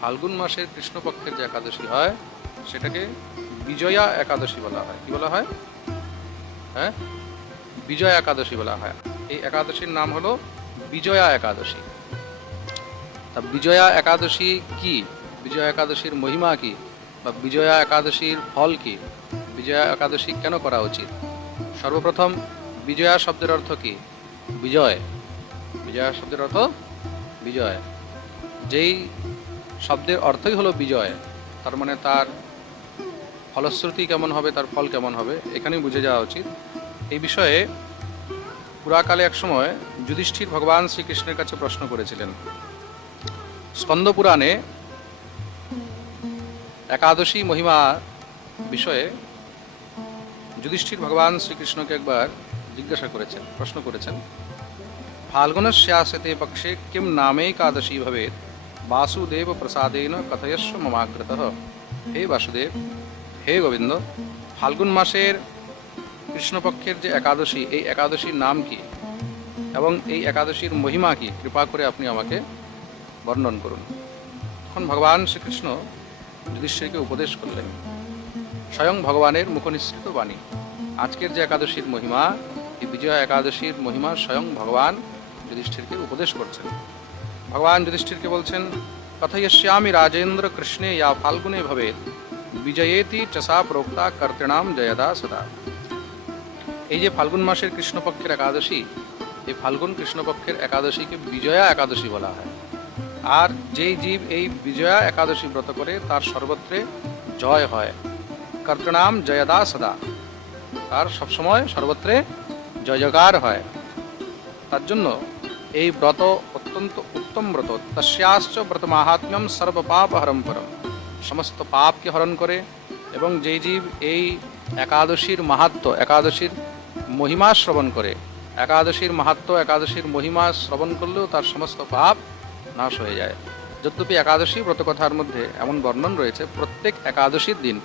ফাল্গুন মাসের কৃষ্ণপক্ষের যে একাদশী হয়, সেটাকে বিজয়া একাদশী বলা হয়। কি বলা হয়? হ্যাঁ? বিজয়া একাদশী বলা হয়। এই একাদশীর নাম হলো বিজয়া একাদশী। তা বিজয়া একাদশী কি? বিজয়া একাদশীর মহিমা কি? বা বিজয়া একাদশীর ফল কি? বিজয়া একাদশী কেন করা উচিত? সর্বপ্রথম বিজয়া শব্দের অর্থ কি? বিজয়। বিজয়া শব্দের অর্থ বিজয়। যেই শব্দের অর্থই হলো বিজয়। তার মানে তার ফলশ্রুতি কেমন হবে, তার ফল কেমন হবে, এখানেই বুঝে যাওয়া উচিত। এই বিষয়ে পুরাকালে এক সময় যুধিষ্ঠির ভগবান শ্রীকৃষ্ণের কাছে প্রশ্ন করেছিলেন। স্কন্দ পুরাণে একাদশী মহিমা বিষয়ে যুধিষ্ঠির ভগবান শ্রীকৃষ্ণকে একবার জিজ্ঞাসা করেছেন, প্রশ্ন করেছেন। ফাল্গুনস্যাসতে পক্ষে কিম নামেকাদশী ভবেত বাসুদেব প্রসাদেন কথয়স্ব মমাগ্রত হে বাসুদেব হে গোবিন্দ ফাল্গুন মাসের কৃষ্ণপক্ষের যে একাদশী এই একাদশীর নাম কি? এবং এই একাদশীর মহিমা কি? কৃপা করে আপনি আমাকে বর্ণন করুন। তখন ভগবান শ্রীকৃষ্ণ যুধিষ্ঠিরকে উপদেশ করলেন, স্বয়ং ভগবানের মুখনিসৃত বাণী, আজকের যে একাদশীর মহিমা, এই বিজয়া একাদশীর মহিমা স্বয়ং ভগবান যুধিষ্ঠিরকে উপদেশ করছেন। ভগবান যুধিষ্ঠিরকে বলছেন কথয়শ্যামি রাজেন্দ্র কৃষ্ণে ইয়া ফাল্গুনে ভবেত বিজয়েতি চসা প্রোক্তা কর্তৃণাম জয়দা সদা। এই যে ফাল্গুন মাসের কৃষ্ণপক্ষের একাদশী, এই ফাল্গুন কৃষ্ণপক্ষের একাদশীকে বিজয়া একাদশী বলা হয়। আর যেই জীব এই বিজয়া একাদশী ব্রত করে, তার সর্বত্রে জয় হয়। কর্তৃণাম জয়দা সদা। তার সবসময় সর্বত্রে জয় জয়কার হয়। তার জন্য এই ব্রত অত্যন্ত উত্তম ব্রত, তস্যাশ্চ ব্রত মাহাত্ম্যম সর্বপাপ হরম পরম। সমস্ত পাপকে হরণ করে এবং যেই জীব এই একাদশীর মাহাত্ম, একাদশীর মহিমা শ্রবণ করে, একাদশীর মাহাত্ম, একাদশীর মহিমা শ্রবণ করলেও তার সমস্ত পাপ নাশ হয়ে যায়। যদ্যপি একাদশী ব্রতকথার মধ্যে এমন বর্ণন রয়েছে, প্রত্যেক একাদশীর দিন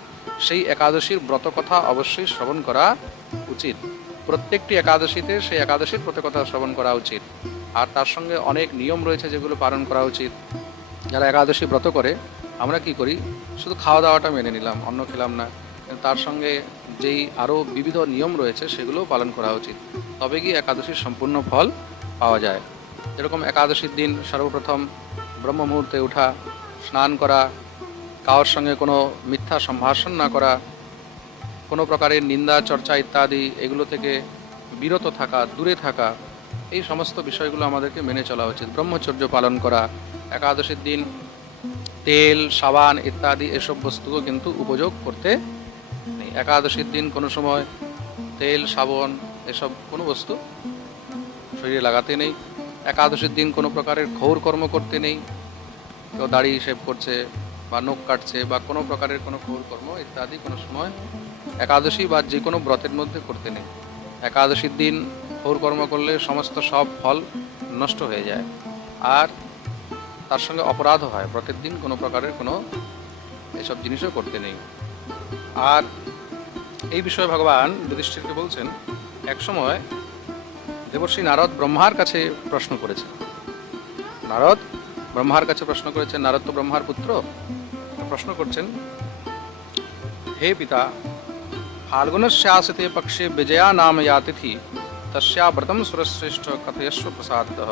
সেই একাদশীর ব্রতকথা অবশ্যই শ্রবণ করা উচিত। প্রত্যেকটি একাদশীতে সেই একাদশীর ব্রতকথা শ্রবণ করা উচিত। আর তার সঙ্গে অনেক নিয়ম রয়েছে যেগুলো পালন করা উচিত। যারা একাদশী ব্রত করে, আমরা কি করি? শুধু খাওয়া দাওয়াটা মেনে নিলাম, অন্ন খেলাম না। তার সঙ্গে যেই আরও বিবিধ নিয়ম রয়েছে, সেগুলোও পালন করা উচিত। তবে কি একাদশীর সম্পূর্ণ ফল পাওয়া যায়। যেরকম একাদশীর দিন সর্বপ্রথম ব্রহ্ম মুহূর্তে ওঠা স্নান করা, কারোর সঙ্গে কোনো মিথ্যা সম্ভাষণ না করা, কোনো প্রকারের নিন্দা, চর্চা ইত্যাদি, এগুলো থেকে বিরত থাকা, দূরে থাকা এই সমস্ত বিষয়গুলো আমাদেরকে মেনে চলা উচিত। ব্রহ্মচর্য পালন করা, একাদশীর দিন তেল, সাবান ইত্যাদি এসব বস্তুও কিন্তু উপযোগ করতে নেই। একাদশীর দিন কোনো সময় তেল, সাবন এসব কোনো বস্তু শরীরে লাগাতে নেই। একাদশীর দিন কোনো প্রকারের ঘোর কর্ম করতে নেই। কেউ দাড়ি শেভ করছে বা নখ কাটছে বা কোনো প্রকারের কোনো ঘোর কর্ম ইত্যাদি কোনো সময় একাদশী বা যে কোনো ব্রতের মধ্যে করতে নেই। একাদশীর দিন অহুরকর্ম করলে সমস্ত সব ফল নষ্ট হয়ে যায়। আর তার সঙ্গে অপরাধও হয়। প্রত্যেক দিন কোনো প্রকারের কোনো এসব জিনিসও করতে নেই। আর এই বিষয়ে ভগবান যুধিষ্ঠিরকে বলছেন একসময় দেবর্ষি নারদ ব্রহ্মার কাছে প্রশ্ন করেছেন। নারদ ব্রহ্মার কাছে প্রশ্ন করেছেন, নারদ তো ব্রহ্মার পুত্র? প্রশ্ন করছেন, হে পিতা ফাল্গুনের ফাল্গুনস্যাসিতে পক্ষে বিজয়া নাম ইয়াতিথি तस्या व्रतं सुरश्रेष्ठ कथयस्व प्रसादतः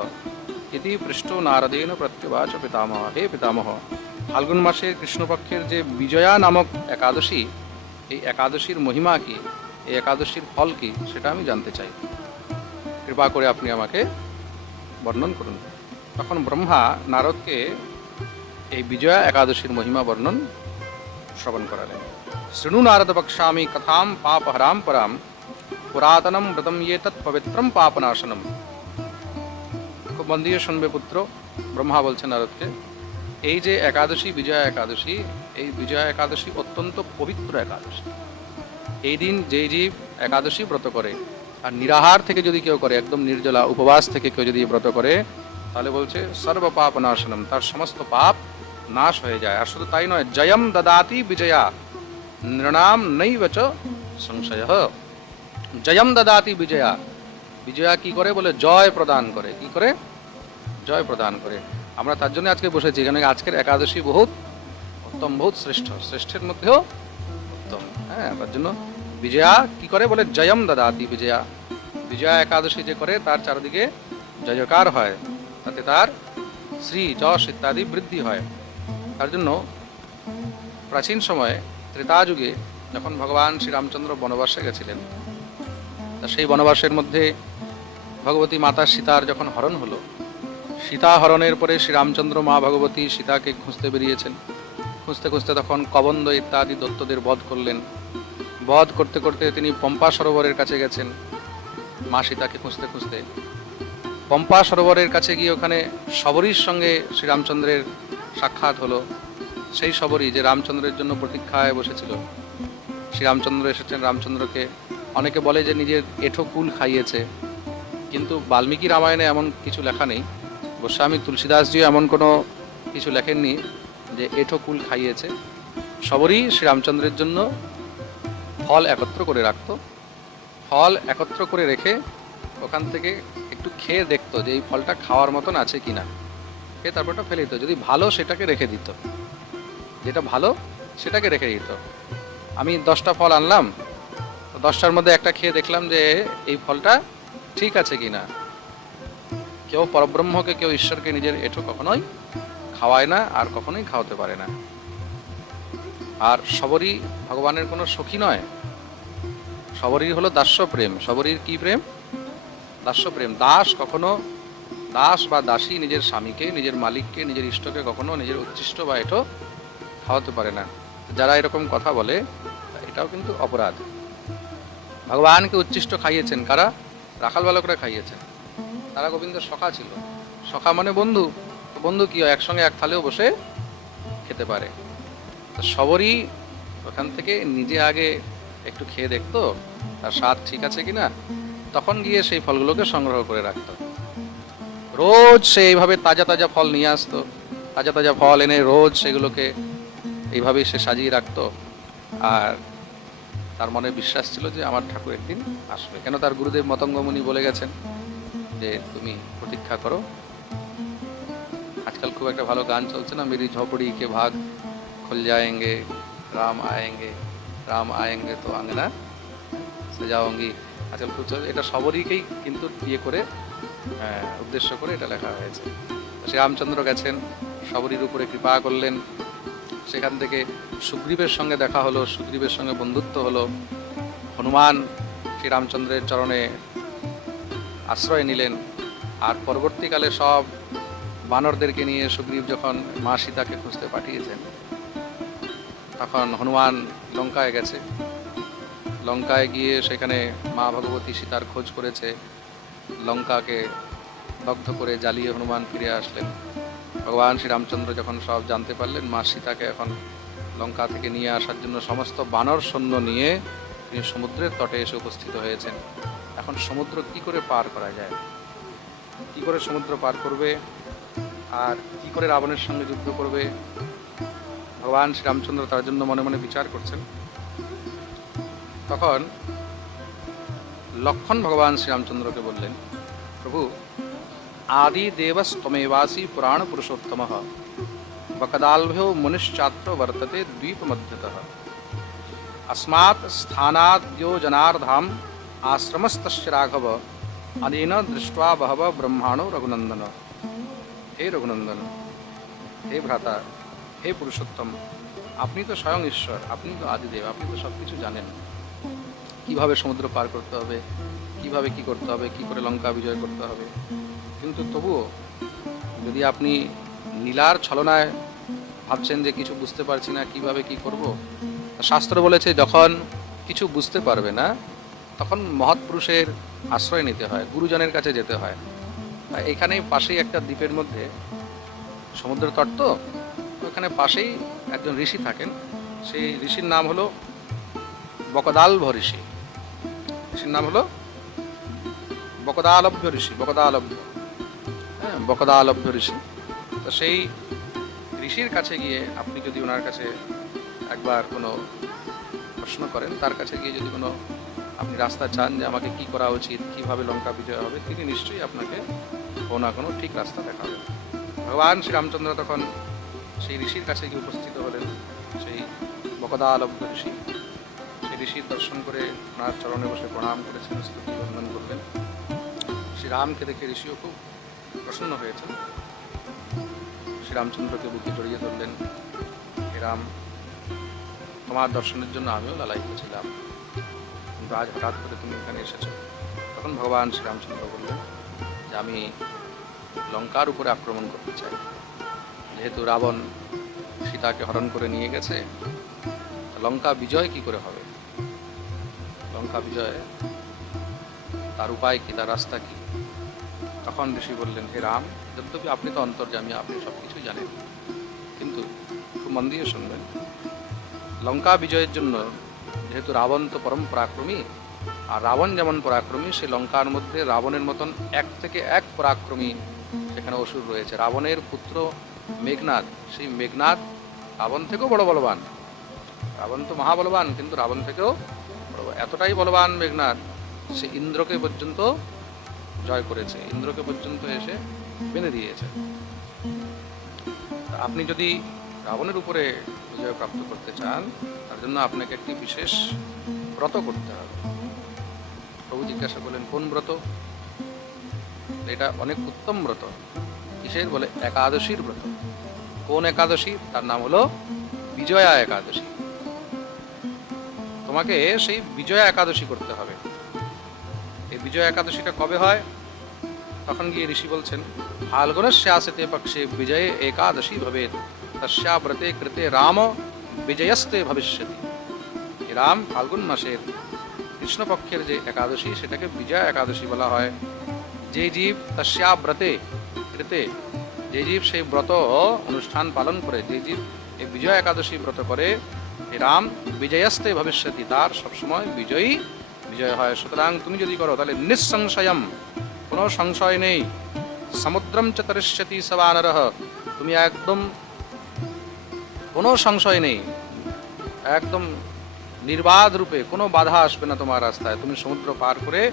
ইতি পৃষ্ঠ নারদেন প্রত্যবাচ পিতামহ হে পিতামহ ফাল্গুন মাসের কৃষ্ণপক্ষের যে বিজয়া নামক একাদশী এই একাদশীর মহিমা কি এই একাদশীর ফল কি সেটা আমি জানতে চাই কৃপা করে আপনি আমাকে বর্ণন করুন তখন ব্রহ্মা নারদকে এই বিজয়া একাদশীর মহিমা বর্ণন শ্রবণ করালেন শৃণু নারদ বক্ষ্যামি কথাম পাপহরাম পরাম পুরাতনম ব্রতম তৎ পবিত্রম পাপনাশনম খুব মন দিয়ে শুনবে পুত্র ব্রহ্মা বলছেন নারদকে এই যে একাদশী, বিজয়া একাদশী, এই বিজয়া একাদশী অত্যন্ত পবিত্র একাদশী। এই দিন যেই জীব একাদশী ব্রত করে, আর নিরাহার থেকে যদি কেউ করে, একদম নির্জলা উপবাস থেকে কেউ যদি ব্রত করে, তাহলে বলছে সর্ব পাপ নাশনম, তার সমস্ত পাপ নাশ হয়ে যায়। আর শুধু তাই নয়, জয়ম দদাতি বিজয়া, নৃণাম নৈবচ সংশয়। জয়ম দাদাতি বিজয়া। বিজয়া কি করে বলে? জয় প্রদান করে। কি করে? জয় প্রদান করে। আমরা তার জন্য আজকে বসেছি। এখানে আজকের একাদশী বহুত, উত্তম বহুত শ্রেষ্ঠ। শ্রেষ্ঠের মধ্যেও উত্তম। হ্যাঁ তার জন্য বিজয়া কি করে বলে? জয়ম দাদাতি বিজয়া। বিজয়া একাদশী যে করে, তার চারদিকে জয়কার হয়। তাতে তার শ্রী যশ ইত্যাদি বৃদ্ধি হয়। তার জন্য প্রাচীন সময়ে ত্রেতা যুগে যখন ভগবান শ্রীরামচন্দ্র বনবাসে গেছিলেন তা সেই বনবাসের মধ্যে ভগবতী মাতা সীতার যখন হরণ হলো, সীতা হরণের পরে শ্রীরামচন্দ্র মা ভগবতী সীতাকে খুঁজতে বেরিয়েছেন। খুঁজতে খুঁজতে তখন কবন্দ ইত্যাদি দত্তদের বধ করলেন। বধ করতে করতে তিনি পম্পা সরোবরের কাছে গেছেন। মা সীতাকে খুঁজতে খুঁজতে পম্পা সরোবরের কাছে গিয়ে ওখানে শবরীর সঙ্গে শ্রীরামচন্দ্রের সাক্ষাৎ হলো। সেই শবরী যে রামচন্দ্রের জন্য প্রতীক্ষায় বসেছিল, শ্রীরামচন্দ্র এসেছেন রামচন্দ্রকে অনেকে বলে যে নিজের এঠো কুল খাইয়েছে, কিন্তু বাল্মীকি রামায়ণে এমন কিছু লেখা নেই। গোস্বামী তুলসীদাসজিও এমন কোনো কিছু লেখেননি যে এঠো কুল খাইয়েছে। সবরই শ্রীরামচন্দ্রের জন্য ফল একত্র করে রাখত। ফল একত্র করে রেখে ওখান থেকে একটু খেয়ে দেখতো যে এই ফলটা খাওয়ার মতন আছে কি না খেয়ে তারপরটা ফেলে দিত। যদি ভালো সেটাকে রেখে দিত। যেটা ভালো সেটাকে রেখে দিত। আমি দশটা ফল আনলাম দশটার মধ্যে একটা খেয়ে দেখলাম যে এই ফলটা ঠিক আছে কি না কেউ পরব্রহ্মকে, কেউ ঈশ্বরকে নিজের এঠো কখনোই খাওয়ায় না আর কখনোই খাওয়াতে পারে না। আর সবরই ভগবানের কোনো সখী নয়। সবরই হলো দাস্য প্রেম। সবরীর কি প্রেম? দাস্য প্রেম। দাস কখনো, দাস বা দাসী নিজের স্বামীকে, নিজের মালিককে, নিজের ইষ্টকে কখনো নিজের উচ্ছিষ্ট বা এটো খাওয়াতে পারে না। যারা এরকম কথা বলে, এটাও কিন্তু অপরাধ। ভগবানকে উচ্ছিষ্ট খাইয়েছেন, কারা? রাখাল বালকরা খাইয়েছেন। তারা গোবিন্দের সখা ছিল। সখা মানে বন্ধু। বন্ধু কি হয়? একসঙ্গে এক থালেও বসে খেতে পারে। সবরই ওখান থেকে নিজে আগে একটু খেয়ে দেখতো, তার স্বাদ ঠিক আছে কিনা তখন গিয়ে সেই ফলগুলোকে সংগ্রহ করে রাখত। রোজ সে এইভাবে তাজা তাজা ফল নিয়ে আসতো। তাজা তাজা ফল এনে রোজ সেগুলোকে এইভাবেই সে সাজিয়ে রাখতো। আর তার মনে বিশ্বাস ছিল যে আমার ঠাকুর একদিন আসবে। কেন তার গুরুদেব মতঙ্গমণি বলে গেছেন যে তুমি প্রতীক্ষা করো। আজকাল খুব একটা ভালো গান চলছে না। মেরি ঝপড়ি কে ভাগ, খুল যায়েঙ্গে, রাম আয়েঙ্গে রাম আয়েঙ্গে তো আঙ্গনা সাজাওঙ্গি আজকাল খুব এটা সবরইকেই কিন্তু ইয়ে করে উদ্দেশ্য করে এটা লেখা হয়েছে। তো শ্রী রামচন্দ্র গেছেন, সবরীর উপরে কৃপা করলেন। সেখান থেকে সুগ্রীবের সঙ্গে দেখা হলো, সুগ্রীবের সঙ্গে বন্ধুত্ব হলো। হনুমান শ্রীরামচন্দ্রের চরণে আশ্রয় নিলেন। আর পরবর্তীকালে সব বানরদেরকে নিয়ে সুগ্রীব যখন মা সীতাকে খুঁজতে পাঠিয়েছেন, তখন হনুমান লঙ্কায় গেছে। লঙ্কায় গিয়ে সেখানে মা ভগবতী সীতার খোঁজ করেছে। লঙ্কাকে দগ্ধ করে জ্বালিয়ে হনুমান ফিরে আসলেন। ভগবান শ্রীরামচন্দ্র যখন সব জানতে পারলেন, মা সীতাকে এখন লঙ্কা থেকে নিয়ে আসার জন্য সমস্ত বানর সৈন্য নিয়ে তিনি সমুদ্রের তটে এসে উপস্থিত হয়েছেন। এখন সমুদ্র কি করে পার করা যায়? কি করে সমুদ্র পার করবে? আর কি করে রাবণের সঙ্গে যুদ্ধ করবে? ভগবান শ্রীরামচন্দ্র তার জন্য মনে মনে বিচার করছেন। তখন লক্ষণ ভগবান শ্রীরামচন্দ্রকে বললেন, প্রভু, আদি দেবস্তমেবাসি পুরাণ পুরুষোত্তম। बकदाल्भ्यो मुनिश्चात्र वर्तते द्वीपमध्यतः। अस्मात् स्थानाद्योजनार्धाम् आश्रमस्तस्य राघव, अनेन दृष्ट्वा बहवः ब्रह्माणो रघुनन्दन। हे রঘুনন্দন हे भ्राता হে পুরুষোত্তম আপনি তো স্বয়ং ঈশ্বর, আপনি তো আদিদেব, আপনি তো সব কিছু জানেন। কীভাবে সমুদ্র পার করতে হবে, কীভাবে কি করতে হবে, কি করে লঙ্কা বিজয় করতে হবে? কিন্তু তবুও যদি আপনি নীলার ছলনায় ভাবছেন যে কিছু বুঝতে পারছি না, কীভাবে কি করব? শাস্ত্র বলেছে, যখন কিছু বুঝতে পারবে না, তখন মহৎ পুরুষের আশ্রয় নিতে হয়, গুরুজনের কাছে যেতে হয়। আর এখানেই পাশেই একটা দ্বীপের মধ্যে সমুদ্র তট তো, ওখানে পাশেই একজন ঋষি থাকেন। সেই ঋষির নাম হলো বকদালভ ঋষি। ঋষির নাম হলো বকদালভ্য ঋষি, বকদালভ্য। হ্যাঁ বকদালভ্য ঋষি। তো সেই ঋষির কাছে গিয়ে আপনি যদি ওনার কাছে একবার কোনো প্রশ্ন করেন, তার কাছে গিয়ে যদি কোনো আপনি রাস্তা চান যে আমাকে কি করা উচিত, কীভাবে লঙ্কা বিজয় হবে, তিনি নিশ্চয়ই আপনাকে কোনো না কোনো ঠিক রাস্তা দেখাবেন। ভগবান শ্রীরামচন্দ্র তখন সেই ঋষির কাছে গিয়ে উপস্থিত হলেন, সেই বকদালব্ধ ঋষি। সেই ঋষির দর্শন করে ওনার চরণে বসে প্রণাম করেছেন স্তুতি বন্দন করলেন। শ্রীরামকে দেখে ঋষিও খুব প্রসন্ন হয়েছেন। শ্রীরামচন্দ্রকে বুকে জড়িয়ে ধরলেন। হে রাম, তোমার দর্শনের জন্য আমিও লালায়িত ছিলাম কিন্তু আজ হঠাৎ করে তুমি এখানে এসেছ। তখন ভগবান শ্রীরামচন্দ্র বললেন যে আমি লঙ্কার উপরে আক্রমণ করতে চাই। যেহেতু রাবণ সীতাকে হরণ করে নিয়ে গেছে লঙ্কা বিজয় কি করে হবে? লঙ্কা বিজয়, তার উপায় কি, তার রাস্তা কি? তখন ঋষি বললেন, হে রাম, যদ্যপি আপনি তো অন্তর্জামী আপনি সব কিছুই জানেন। কিন্তু খুব মন দিয়ে শুনবেন, লঙ্কা বিজয়ের জন্য যেহেতু রাবণ তো পরম পরাক্রমী, আর রাবণ যেমন পরাক্রমী সে লঙ্কার মধ্যে রাবণের মতন এক থেকে এক পরাক্রমী সেখানে অসুর রয়েছে। রাবণের পুত্র মেঘনাথ সেই মেঘনাথ রাবণ থেকেও বড় বলবান। রাবণ তো মহাবলবান, কিন্তু রাবণ থেকেও এতটাই বলবান মেঘনাথ সে ইন্দ্রকে পর্যন্ত জয় করেছে। ইন্দ্রকে পর্যন্ত এসে বেঁধে দিয়েছে। আপনি যদি রাবণের উপরে বিজয় প্রাপ্ত করতে চান, তার জন্য আপনাকে একটি বিশেষ ব্রত করতে হবে। প্রভু জিজ্ঞাসা করলেন, কোন ব্রত? এটা অনেক উত্তম ব্রত। কিসের বলে? একাদশীর ব্রত। কোন একাদশী? তার নাম হলো বিজয়া একাদশী। তোমাকে সেই বিজয়া একাদশী করতে হবে। বিজয়া একাদশীটা কবে হয়? তখন গিয়ে ঋষি বলছেন ফাল্গুনস্য আসতে পক্ষে বিজয়ে একাদশী ভবেত তস্যা ব্রতে কৃতে রাম বিজয়স্তে ভবিষ্যতি। রাম ফাল্গুন মাসের কৃষ্ণপক্ষের যে একাদশী, সেটাকে বিজয়া একাদশী বলা হয়। যে জীব তস্যা ব্রতে কৃতে যে জীব সেই ব্রত অনুষ্ঠান পালন করে যে জীব এই বিজয়া একাদশী ব্রত করে রাম বিজয়স্তে ভবিষ্যতি। তার সবসময় বিজয়ী বিজয় হয় সুতরাং তুমি যদি করো, তাহলে নিঃসংশয়ম। কোনো সংশয় নেই। সমুদ্রম চ তরিষ্যতি সবানরহ তুমি একদম কোনো সংশয় নেই। একদম নির্বাধ রূপে কোনো বাধা আসবে না তোমার রাস্তায়। তুমি সমুদ্র পার করে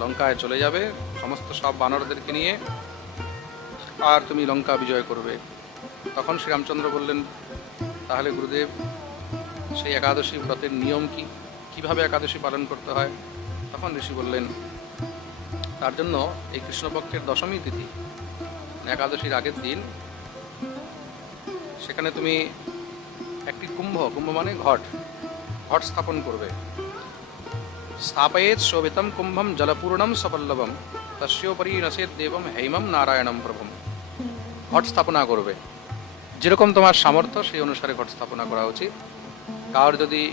লঙ্কায় চলে যাবে, সমস্ত সব বানরদেরকে নিয়ে। আর তুমি লঙ্কা বিজয় করবে। তখন শ্রীরামচন্দ্র বললেন, তাহলে গুরুদেব, সেই একাদশী ব্রতের নিয়ম কি? কীভাবে একাদশী পালন করতে হয়? তখন ঋষি বললেন, তার জন্য এই কৃষ্ণপক্ষের দশমী তিথি একাদশীর আগের দিন, সেখানে তুমি একটি কুম্ভ কুম্ভ মানে ঘট ঘট স্থাপন করবে। স্থাপয়েত শোভিতম কুম্ভম জলপূর্ণম সপল্লবম তস্যোপরি নসেদ দেবম হেমম নারায়ণম প্রভুম। ঘট স্থাপনা করবে। যেরকম তোমার সামর্থ্য, সেই অনুসারে ঘট স্থাপনা করা উচিত। কার যদি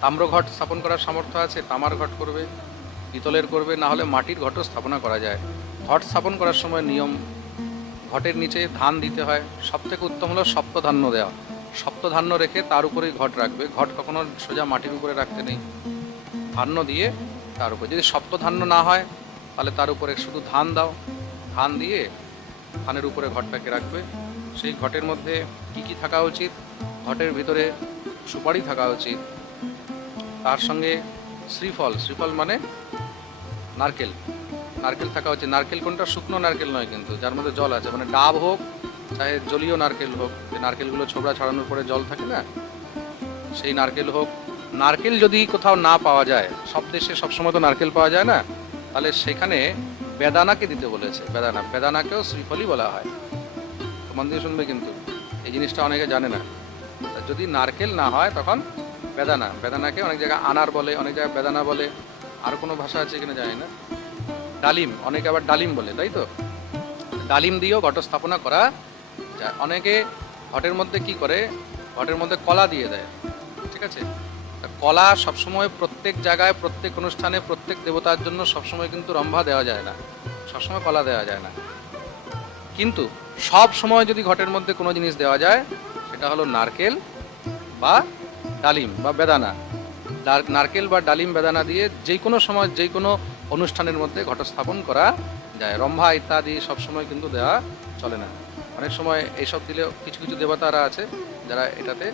তাম্র ঘট স্থাপন করার সামর্থ্য আছে, তামার ঘট করবে, পিতলের করবে না হলে মাটির ঘটও স্থাপনা করা যায়। ঘট স্থাপন করার সময় নিয়ম, ঘটের নিচে ধান দিতে হয়। সব থেকে উত্তম হলো সপ্তধান্য দেওয়া। সপ্তধান্য রেখে তার উপরেই ঘট রাখবে। ঘট কখনো সোজা মাটির উপরে রাখতে নেই। ধান্য দিয়ে তার উপরে। যদি সপ্তধান্য না হয়, তাহলে তার উপরে শুধু ধান দাও। ধান দিয়ে ধানের উপরে ঘটটাকে রাখবে। সেই ঘটের মধ্যে কি কি থাকা উচিত? ঘটের ভিতরে সুপারি থাকা উচিত। তার সঙ্গে শ্রীফল শ্রীফল মানে নারকেল। নারকেল থাকা হচ্ছে নারকেল কোনটা? শুকনো নারকেল নয় কিন্তু, যার মধ্যে জল আছে। মানে ডাব হোক, চাহে জলীয় নারকেল হোক, যে নারকেলগুলো ছোবড়া ছাড়ানোর পরে জল থাকে না, সেই নারকেল হোক। নারকেল যদি কোথাও না পাওয়া যায়, সব দেশে সবসময় তো নারকেল পাওয়া যায় না, তাহলে সেখানে বেদানাকে দিতে বলেছে, বেদানা। বেদানাকেও শ্রীফলই বলা হয়। মন দিয়ে শুনবে কিন্তু, এই জিনিসটা অনেকে জানে না। যদি নারকেল না হয়, তখন বেদানা, বেদানাকে অনেক জায়গায় আনার বলে, অনেক জায়গায় বেদানা বলে, আর কোনো ভাষা আছে কিনা জানি না। ডালিম, অনেকে আবার ডালিম বলে, তাই তো? ডালিম দিয়েও ঘট স্থাপনা করা যায়। অনেকে ঘটের মধ্যে কি করে? ঘটের মধ্যে কলা দিয়ে দেয়। ঠিক আছে? কলা সবসময় প্রত্যেক জায়গায়, প্রত্যেক অনুষ্ঠানে, প্রত্যেক দেবতার জন্য সবসময় কিন্তু রম্ভা দেওয়া যায় না। সবসময় কলা দেওয়া যায় না। কিন্তু সব সময় যদি ঘটের মধ্যে কোনো জিনিস দেওয়া যায়, সেটা হলো নারকেল বা ডালিম বা বেদানা নারকেল বা ডালিম বেদানা দিয়ে যে কোনো সময় যে কোনো অনুষ্ঠানের মধ্যে ঘটস্থাপন করা যায়। রম্ভা ইত্যাদি সবসময় কিন্তু দেওয়া চলে না। অনেক সময় এইসব দিলে কিছু কিছু দেবতারা আছে যারা এটাতে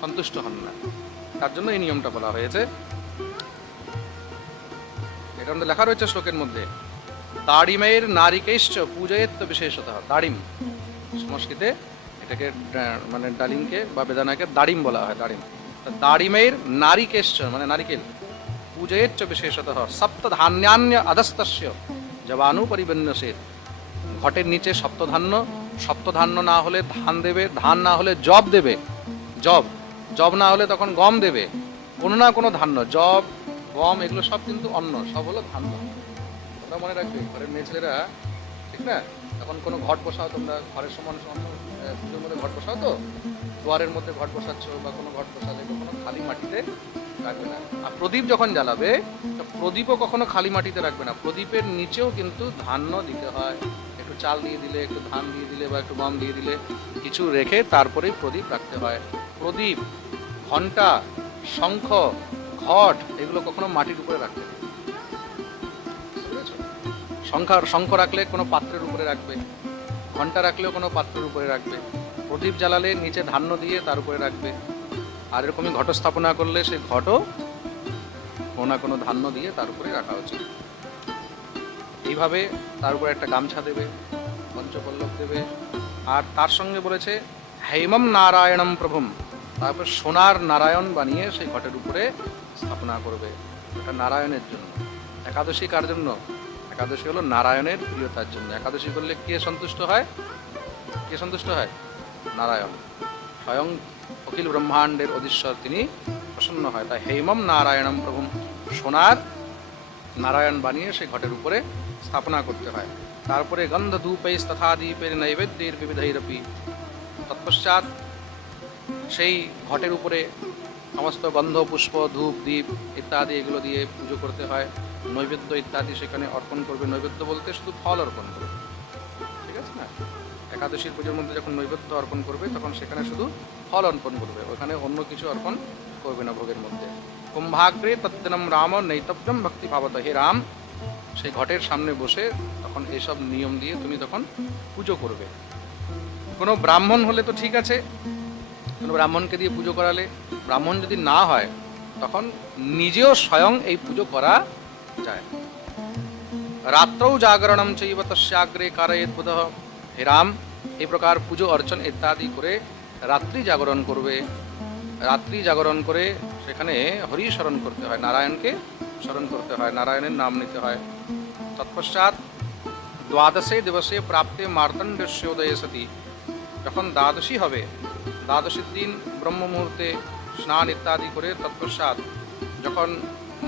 সন্তুষ্ট হন না। তার জন্য এই নিয়মটা বলা হয়েছে। এটা মধ্যে লেখা রয়েছে শ্লোকের মধ্যে। দাড়িমের নারিকেশ্চ পূজয়েত্ব বিশেষত। দাড়িম। সংস্কৃতে এটাকে মানে ডালিমকে বা বেদানাকে দাড়িম বলা হয়, দাড়িম। দাড়িমের নারিকেশ্চ মানে নারিকেল পূজয়েচ্চ বিশেষত সপ্ত ধান্যান্য অধস্তস্য জবানু পরিবন্যসেত ঘটের নিচে সপ্তধান্য সপ্তধান্য না হলে ধান দেবে, ধান না হলে জব দেবে, জব জব না হলে তখন গম দেবে, কোনো না কোনো ধান্য, জব, গম এগুলো সব কিন্তু অন্ন, সব হলো ধান্য। তোমরা মনে রাখবে, ঘরের মেয়ে ছেলেরা, ঠিক না? এখন কোনো ঘট বসাও, তোমরা ঘরের সমান পুজোর মধ্যে ঘট বসাও তো? দুয়ারের মধ্যে ঘট বসাচ্ছ বা কোনো ঘট বসালে কখনো খালি মাটিতে রাখবে না। আর প্রদীপ যখন জ্বালাবে প্রদীপও কখনো খালি মাটিতে রাখবে না। প্রদীপের নিচেও কিন্তু ধান্য দিতে হয়। একটু চাল দিয়ে দিলে, একটু ধান দিয়ে দিলে বা একটু গম দিয়ে দিলে কিছু রেখে তারপরেই প্রদীপ রাখতে হয়। প্রদীপ ঘণ্টা শঙ্খ, ঘট, এগুলো কখনো মাটির উপরে রাখতে পেরেছ? শঙ্খ শঙ্খ রাখলে কোনো পাত্রের উপরে রাখবে। ঘণ্টা রাখলেও কোনো পাত্রের উপরে রাখবে। প্রদীপ জ্বালালে নিচে ধান্য দিয়ে তার উপরে রাখবে। আর এরকমই ঘট স্থাপনা করলে সেই ঘটও কোনো না কোনো ধান্য দিয়ে তার উপরে রাখা উচিত। এইভাবে তার উপরে একটা গামছা দেবে, পঞ্চপল্লব দেবে। আর তার সঙ্গে বলেছে, হেমম নারায়ণম প্রভুম। তারপর সোনার নারায়ণ বানিয়ে সেই ঘটের উপরে স্থাপনা করবে। এটা নারায়ণের জন্য। একাদশী কার জন্য? একাদশী হলো নারায়ণের প্রিয়তার জন্য। একাদশী করলে কে সন্তুষ্ট হয়? কে সন্তুষ্ট হয়? নারায়ণ। স্বয়ং অখিল ব্রহ্মাণ্ডের অধীশ্বর তিনি প্রসন্ন হয়। তাই হেমম নারায়ণম প্রভুম সোনার নারায়ণ বানিয়ে সেই ঘটের উপরে স্থাপনা করতে হয়। তারপরে গন্ধ ধূপৈ তথা দ্বীপের নৈবেদ্যের বিবিধৈরপি তৎপশ্চাৎ সেই ঘটের উপরে সমস্ত গন্ধ, পুষ্প, ধূপ, দ্বীপ ইত্যাদি এগুলো দিয়ে পুজো করতে হয়। নৈবেদ্য ইত্যাদি সেখানে অর্পণ করবে। নৈবেদ্য বলতে শুধু ফল অর্পণ করবে। ঠিক আছে না? একাদশীর পুজোর মধ্যে যখন নৈবেদ্য অর্পণ করবে, তখন সেখানে শুধু ফল অর্পণ করবে। ওখানে অন্য কিছু অর্পণ করবে না ভোগের মধ্যে। কুম্ভাগ্রে তদ্দিনম রাম নৈতব্যম ভক্তি ভাবত। হে রাম, সেই ঘটের সামনে বসে তখন এসব নিয়ম দিয়ে তুমি তখন পুজো করবে। কোনো ব্রাহ্মণ হলে তো ঠিক আছে। কোনো ব্রাহ্মণকে দিয়ে পুজো করালে ব্রাহ্মণ যদি না হয়, তখন নিজেও স্বয়ং এই পুজো করা যায় রাত্রৌ জাগরণম চৈব তস্যাগ্রে কারয়েত বুধ হে রাম এই প্রকার পুজো অর্চন ইত্যাদি করে রাত্রি জাগরণ করবে রাত্রি জাগরণ করে সেখানে হরি স্মরণ করতে হয় নারায়ণকে স্মরণ করতে হয় নারায়ণের নাম নিতে হয় তৎপশ্চাৎ দ্বাদশে দিবসে প্রাপ্তে মার্তণ্ডস্যোদয়ে সতি যখন দ্বাদশী হবে দ্বাদশীর দিন ব্রহ্ম মুহূর্তে স্নান ইত্যাদি করে তৎপশ্চাৎ যখন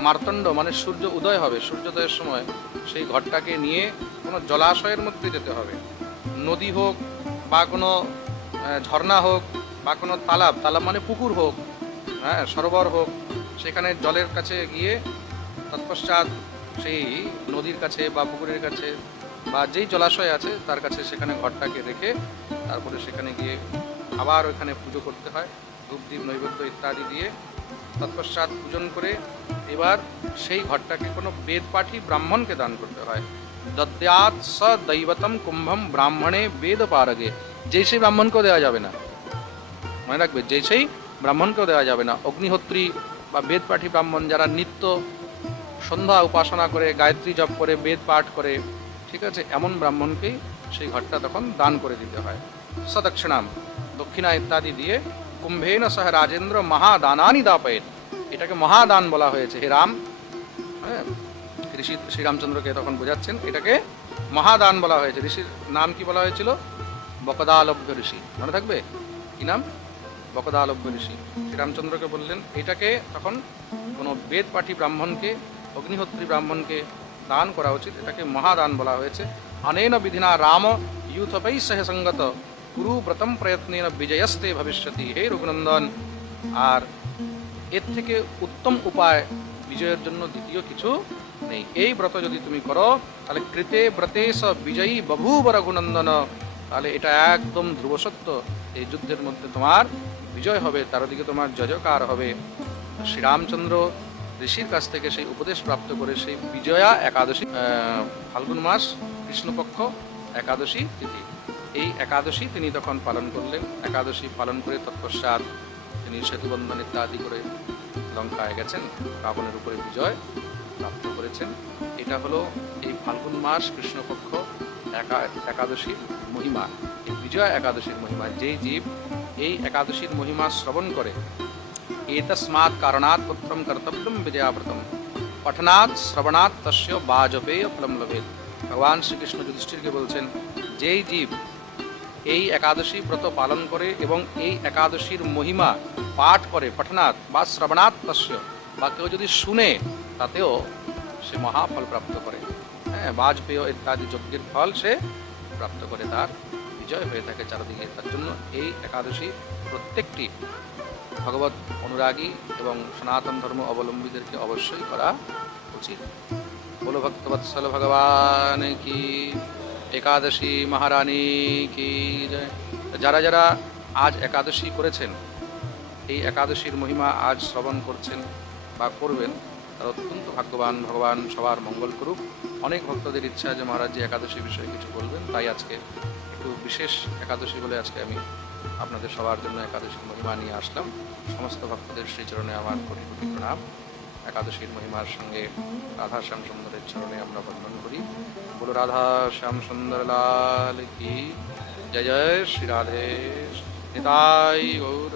মার্তণ্ড মানে সূর্য উদয় হবে, সূর্যোদয়ের সময় সেই ঘরটাকে নিয়ে কোনো জলাশয়ের মধ্যে যেতে হবে। নদী হোক বা কোনো ঝর্ণা হোক বা কোনো তালাব তালাব মানে পুকুর হোক হ্যাঁ সরোবর হোক, সেখানে জলের কাছে গিয়ে তৎপশ্চাৎ সেই নদীর কাছে বা পুকুরের কাছে বা যেই জলাশয় আছে তার কাছে সেখানে ঘরটাকে রেখে তারপরে সেখানে গিয়ে আবার ওখানে পুজো করতে হয় ধূপ দ্বীপ নৈবেদ্য ইত্যাদি দিয়ে তৎপশ্চাৎ পূজন করে এবার সেই ঘরটাকে কোনো বেদপাঠী ব্রাহ্মণকে দান করতে হয়। দদ্যাৎ স দৈবতম কুম্ভম ব্রাহ্মণে বেদ পারগে। যেই সেই ব্রাহ্মণকেও দেওয়া যাবে না। মনে রাখবে যে সেই ব্রাহ্মণকেও দেওয়া যাবে না। অগ্নিহোত্রী বা বেদপাঠী ব্রাহ্মণ যারা নিত্য সন্ধ্যা উপাসনা করে, গায়ত্রী জপ করে, বেদ পাঠ করে, ঠিক আছে, এমন ব্রাহ্মণকেই সেই ঘরটা তখন দান করে দিতে হয়। সদক্ষিণাম, দক্ষিণা ইত্যাদি দিয়ে কুম্ভেন সহ রাজেন্দ্র মহাদানানি দাপয়েত। এটাকে মহাদান বলা হয়েছে। হে রাম। হ্যাঁ? ঋষি শ্রীরামচন্দ্রকে তখন বোঝাচ্ছেন। এটাকে মহাদান বলা হয়েছে। ঋষির নাম কি বলা হয়েছিল? বকদালভ্য ঋষি। মনে থাকবে? কি নাম? বকদালভ্য ঋষি। শ্রীরামচন্দ্রকে বললেন, এটাকে তখন কোনো বেদপাঠী ব্রাহ্মণকে, অগ্নিহোত্রী ব্রাহ্মণকে দান করা উচিত। এটাকে মহাদান বলা হয়েছে। অনেন বিধিনা রাম ইউথপৈ সহ গুরু ব্রতম প্রয়ত্নেন বিজয়স্তে ভবিষ্যতি। হে রঘুনন্দন, আর এর থেকে উত্তম উপায় বিজয়ের জন্য দ্বিতীয় কিছু নেই। এই ব্রত যদি তুমি করো, তাহলে কৃতে ব্রতে স বিজয়ী বভূব রঘুনন্দন। তাহলে এটা একদম ধ্রুবসত্য এই যুদ্ধের মধ্যে তোমার বিজয় হবে, তার দিকে তোমার জয়কার হবে। শ্রীরামচন্দ্র ঋষির কাছ থেকে সেই উপদেশ প্রাপ্ত করে সেই বিজয়া একাদশী ফাল্গুন মাস কৃষ্ণপক্ষ একাদশী তিথি। এই একাদশী তিনি তখন পালন করলেন। একাদশী পালন করে তৎপশ্চাৎ তিনি সেতুবন্ধন ইত্যাদি করে লঙ্কায় গেছেন রাবণের উপরে বিজয় প্রাপ্ত করেছেন। এটা হলো এই ফাল্গুন মাস কৃষ্ণপক্ষ একা, একাদশীর মহিমা, এই বিজয় একাদশীর মহিমা। যেই জীব এই একাদশীর মহিমা শ্রবণ করে, এতস্মাৎ কারণাৎ পুত্রম কর্তব্যম বিজয়াব্রতম পঠনাৎ, শ্রবণাৎ, তস্য বাজপেয় ফলম লভেদ ভগবান শ্রীকৃষ্ণ যুধিষ্ঠিরকে বলছেন, যেই জীব এই একাদশী ব্রত পালন করে এবং এই একাদশীর মহিমা পাঠ করে। পঠনাৎ বা শ্রবণাৎ বা কেউ যদি শুনে, তাতেও সে মহাফল প্রাপ্ত করে। হ্যাঁ বাজপেয় ইত্যাদি যজ্ঞের ফল সে প্রাপ্ত করে। তার বিজয় হয়ে থাকে চারদিকে। তার জন্য এই একাদশী প্রত্যেকটি ভগবত অনুরাগী এবং সনাতন ধর্ম অবলম্বীদেরকে অবশ্যই করা উচিত। বলো ভক্তবৎসল ভগবান কি একাদশী মহারানী কি যারা যারা আজ একাদশী করেছেন, এই একাদশীর মহিমা আজ শ্রবণ করছেন বা করবেন, তারা অত্যন্ত ভাগ্যবান। ভগবান সবার মঙ্গল করুক। অনেক ভক্তদের ইচ্ছা যে মহারাজ যে একাদশী বিষয়ে কিছু বলবেন, তাই আজকে একটু বিশেষ একাদশী বলে আজকে আমি আপনাদের সবার জন্য একাদশীর মহিমা নিয়ে আসলাম। সমস্ত ভক্তদের শ্রীচরণে আমার কোটি কোটি প্রণাম। একাদশীর মহিমার সঙ্গে রাধা শ্যাম সুন্দরের চরণে আমরা বন্দন করি। বলো রাধা শ্যাম সুন্দর লাল কি জয় জয় শ্রী রাধে নিতাই গৌর।